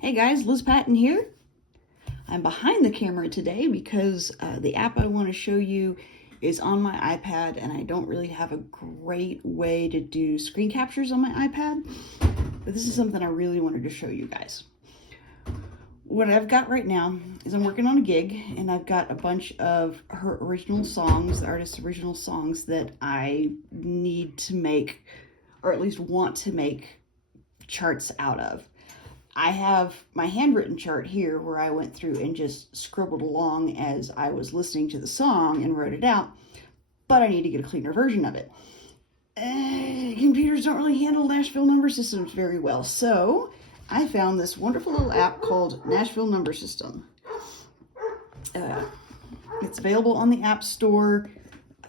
Hey guys, Liz Patton here. I'm behind the camera today because the app I want to show you is on my iPad and I don't really have a great way to do screen captures on my iPad, but this is something I really wanted to show you guys. What I've got right now is I'm working on a gig and I've got a bunch of her original songs, the artist's original songs that I need to make, or at least want to make charts out of. I have my handwritten chart here where I went through and just scribbled along as I was listening to the song and wrote it out, but I need to get a cleaner version of it. Computers don't really handle Nashville number systems very well, so I found this wonderful little app called Nashville Number System. It's available on the App Store.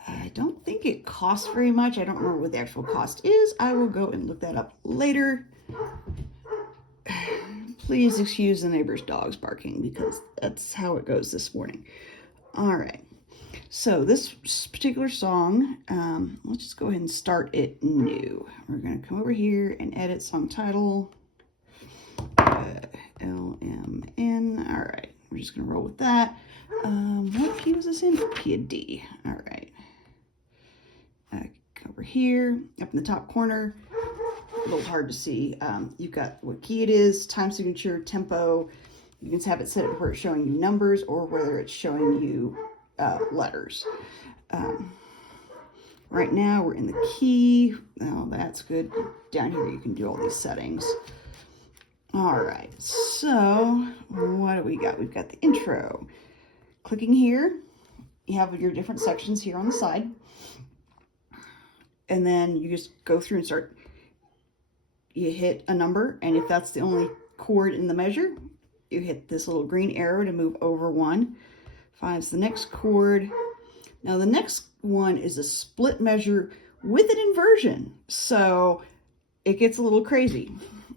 I don't think it costs very much. I don't remember what the actual cost is. I will go and look that up later. Please excuse the neighbor's dogs barking because that's how it goes this morning. All right. So this particular song, let's just go ahead and start it new. We're going to come over here and edit song title. LMN. All right. We're just going to roll with that. What key was this in? Key of D. All right. Over here, up in the top corner. A little hard to see. You've got what key it is, time signature, tempo. You can have it set up where it's showing you numbers or whether it's showing you letters. Right now we're in the key. Oh, that's good. Down here you can do all these settings. All right, so what do we got? We've got the intro. Clicking here, you have your different sections here on the side. And then you just go through and start. You hit a number, and if that's the only chord in the measure, you hit this little green arrow to move over one. Finds the next chord. Now the next one is a split measure with an inversion, so it gets a little crazy.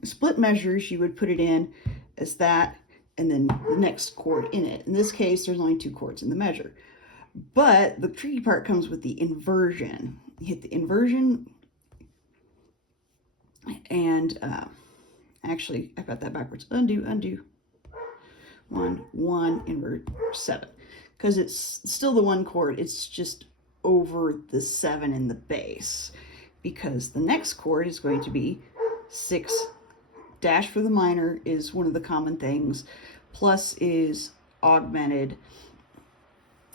Split measures, you would put it in as that, and then the next chord in it. In this case, there's only two chords in the measure. But the tricky part comes with the inversion. You hit the inversion, and actually I've got that backwards. Undo. 1 invert 7, because it's still the one chord, it's just over the 7 in the bass, because the next chord is going to be 6 dash for the minor is one of the common things, plus is augmented.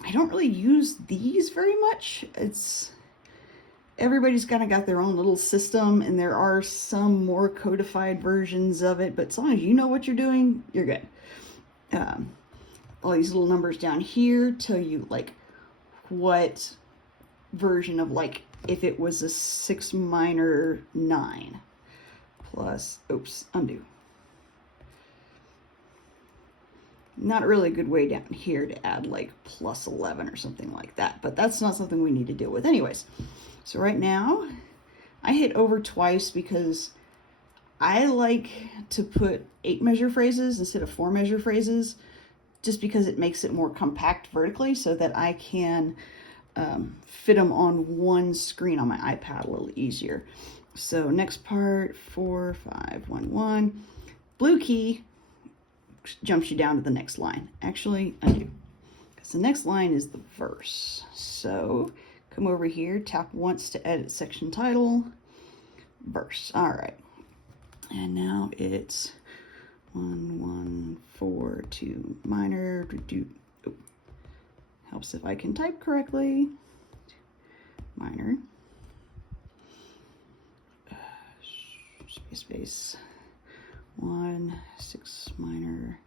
I don't really use these very much. Everybody's kind of got their own little system, and there are some more codified versions of it, but as long as you know what you're doing, you're good. All these little numbers down here tell you like what version of, like, if it was a 6 minor 9 plus, undo. Not really a good way down here to add like plus 11 or something like that, but that's not something we need to deal with anyways. So right now I hit over twice because I like to put 8 measure phrases instead of 4 measure phrases, just because it makes it more compact vertically so that I can fit them on one screen on my iPad a little easier. So next part, 4 5 1 1, blue key jumps you down to the next line. Actually, undo, because the next line is the verse. So come over here, tap once to edit section title, verse. All right, and now it's 1 1 4 2 minor. Helps if I can type correctly. Minor. Space. 1 6 minor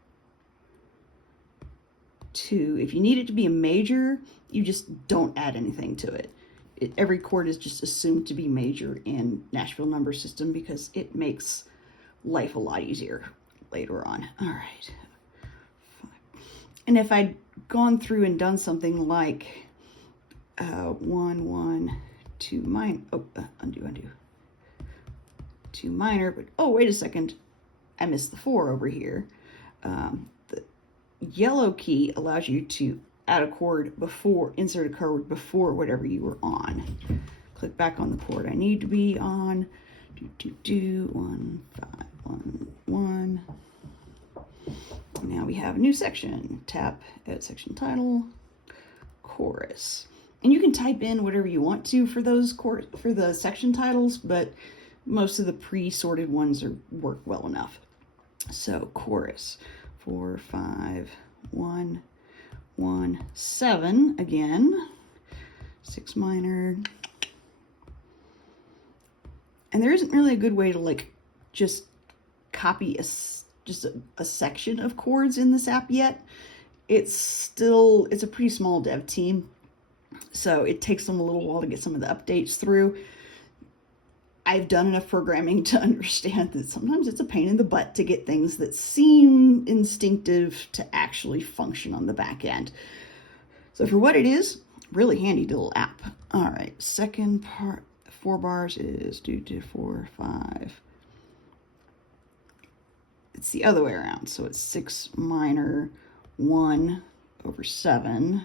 2. If you need it to be a major, you just don't add anything to it. Every chord is just assumed to be major in Nashville Number System because it makes life a lot easier later on. All right. And if I'd gone through and done something like 1 1 2 minor, undo 2 minor, but oh, wait a second, I missed the 4 over here. The yellow key allows you to add a chord before, insert a chord before whatever you were on. Click back on the chord I need to be on. 1 5 1 1. we have a new section. Tap, edit section title, chorus. And you can type in whatever you want to for those for the section titles, but most of the pre-sorted ones work well enough. So chorus, 4, 5, 1, 1, 7 again, 6 minor. And there isn't really a good way to like just copy just a section of chords in this app yet. It's a pretty small dev team, so it takes them a little while to get some of the updates through. I've done enough programming to understand that sometimes it's a pain in the butt to get things that seem instinctive to actually function on the back end. So for what it is, really handy little app. All right, second part, 4 bars is 2, 4, 5. It's the other way around, so it's 6 minor, 1 over 7,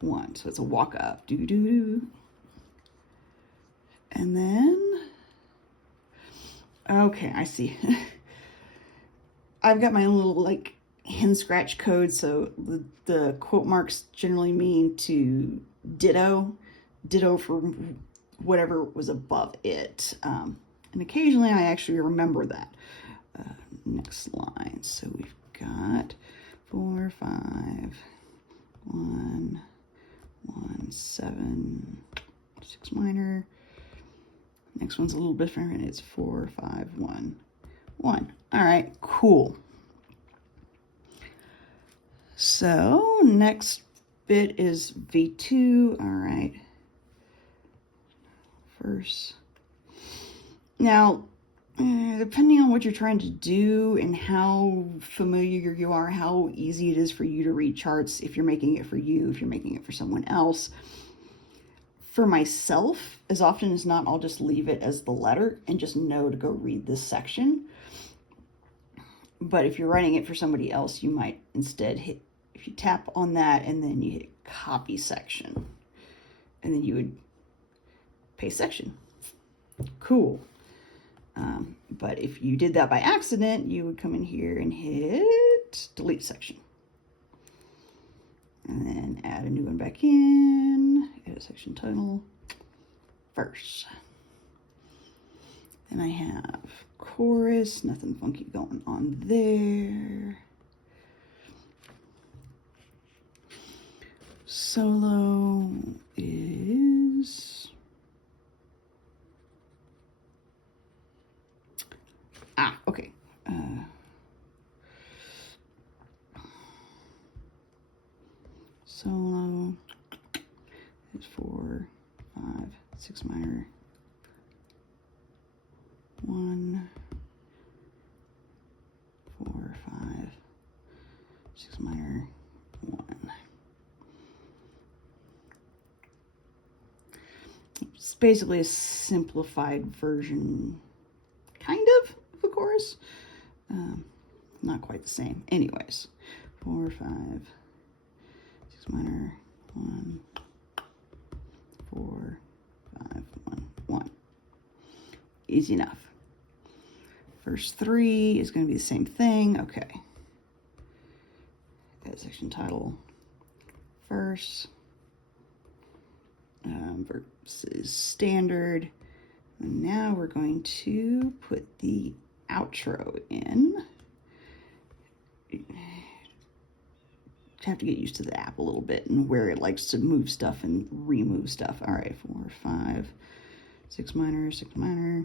1. So it's a walk up, do do do. And then, okay, I see. I've got my own little like hand scratch code. So the quote marks generally mean to ditto for whatever was above it. And occasionally I actually remember that. Next line. So we've got 4, 5, 1, 1, 7, 6 minor. Next one's a little different. It's 4, 5, 1, 1. All right, cool. So next bit is V2. All right. First. Now, depending on what you're trying to do and how familiar you are, how easy it is for you to read charts, if you're making it for you, if you're making it for someone else. For myself, as often as not, I'll just leave it as the letter and just know to go read this section. But if you're writing it for somebody else, you might instead hit, if you tap on that and then you hit copy section, and then you would paste section. Cool. But if you did that by accident, you would come in here and hit delete section. And then add a new one back in, edit section title, verse. Then I have chorus, nothing funky going on there. Solo is... okay. Solo is 4, 5, 6 minor, 1, 4, 5, 6 minor, 1. It's basically a simplified version, kind of a chorus. Not quite the same. Anyways, 4, 5, 6 minor, 1, 4, 5, 1, 1. Easy enough. Verse 3 is going to be the same thing. Okay. Edit section title, verse. Verse is standard. And now we're going to put the outro in. You have to get used to the app a little bit and where it likes to move stuff and remove stuff. All right, 4, 5, 6 minor, 6 minor.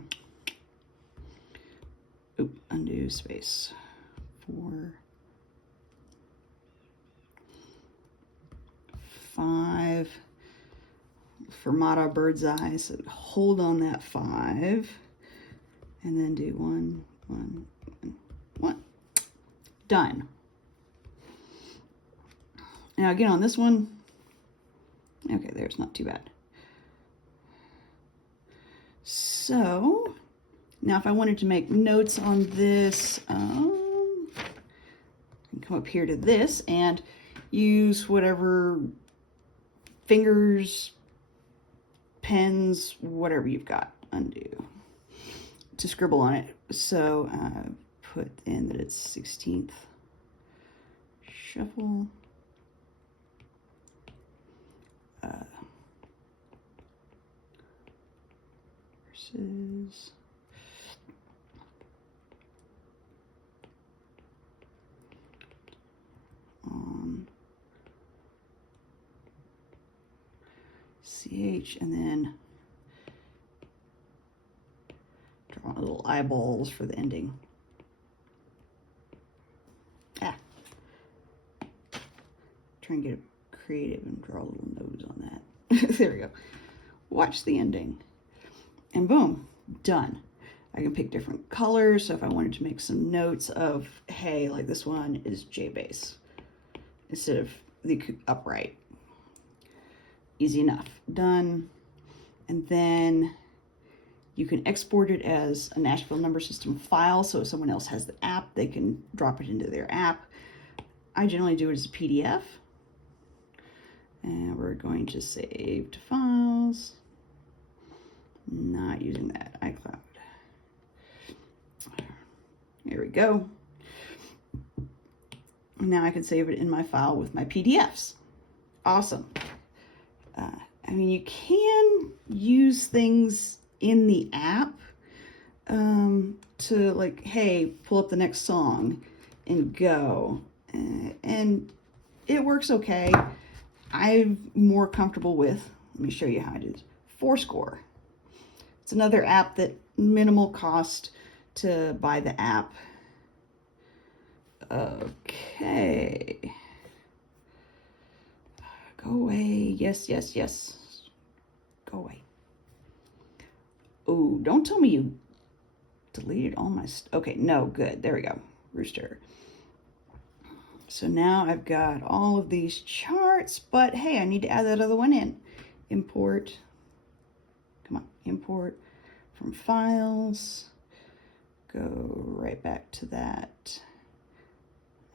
Oop, undo, space. 4, 5. Fermata bird's eye, so hold on that 5. And then do 1, 1, 1, 1. Done. Now again on this one, okay, there's not too bad. So now if I wanted to make notes on this, I can come up here to this and use whatever fingers, pens, whatever you've got, undo, to scribble on it. So put in that it's 16th Shuffle. Versus CH, and then draw little eyeballs for the ending. Try and get creative and draw a little nose on that. There we go. Watch the ending. And boom, done. I can pick different colors. So if I wanted to make some notes of, hey, like this one is J bass instead of the upright. Easy enough. Done. And then you can export it as a Nashville Number System file. So if someone else has the app, they can drop it into their app. I generally do it as a PDF. And we're going to save to files. Not using that, iCloud. There we go. Now I can save it in my file with my PDFs. Awesome. I mean, you can use things in the app to like, hey, pull up the next song and go. And it works okay. I'm more comfortable with, let me show you how I do this, Fourscore. It's another app that minimal cost to buy the app. Okay. Go away. Yes, yes, yes. Go away. Oh, don't tell me you deleted all my okay, no, good. There we go. Rooster. So now I've got all of these charts, but hey, I need to add that other one in. Import. Come on, import from files. Go right back to that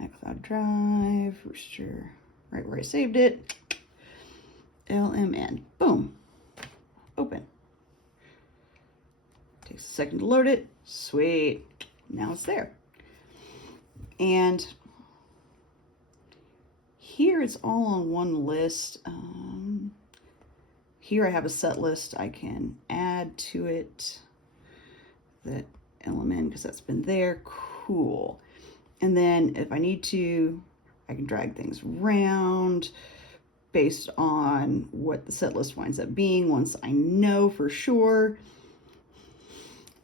iCloud Drive, Rooster, right where I saved it. LMN, boom, open. Takes a second to load it. Sweet, now it's there. And here it's all on one list. Here I have a set list. I can add to it the element because that's been there. Cool. And then if I need to, I can drag things around based on what the set list winds up being once I know for sure.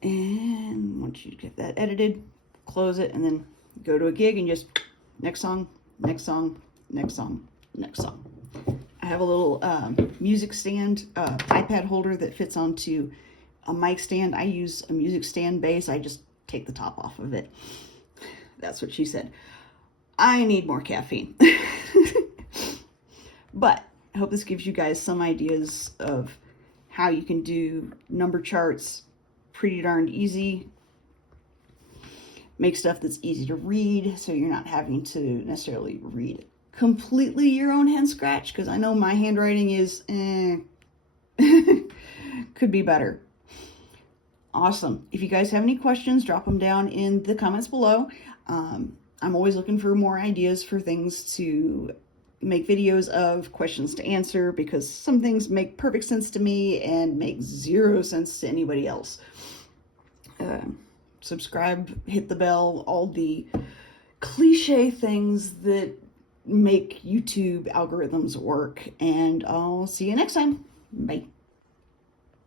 And once you get that edited, close it and then go to a gig and just next song, next song, next song, next song. I have a little music stand, iPad holder that fits onto a mic stand. I use a music stand base. I just take the top off of it. That's what she said. I need more caffeine. But I hope this gives you guys some ideas of how you can do number charts pretty darn easy. Make stuff that's easy to read so you're not having to necessarily read completely your own hand scratch, because I know my handwriting is could be better. Awesome. If you guys have any questions, drop them down in the comments below. I'm always looking for more ideas for things to make videos of, questions to answer, because some things make perfect sense to me and make zero sense to anybody else. Subscribe, hit the bell, all the cliche things that make YouTube algorithms work, and I'll see you next time. Bye.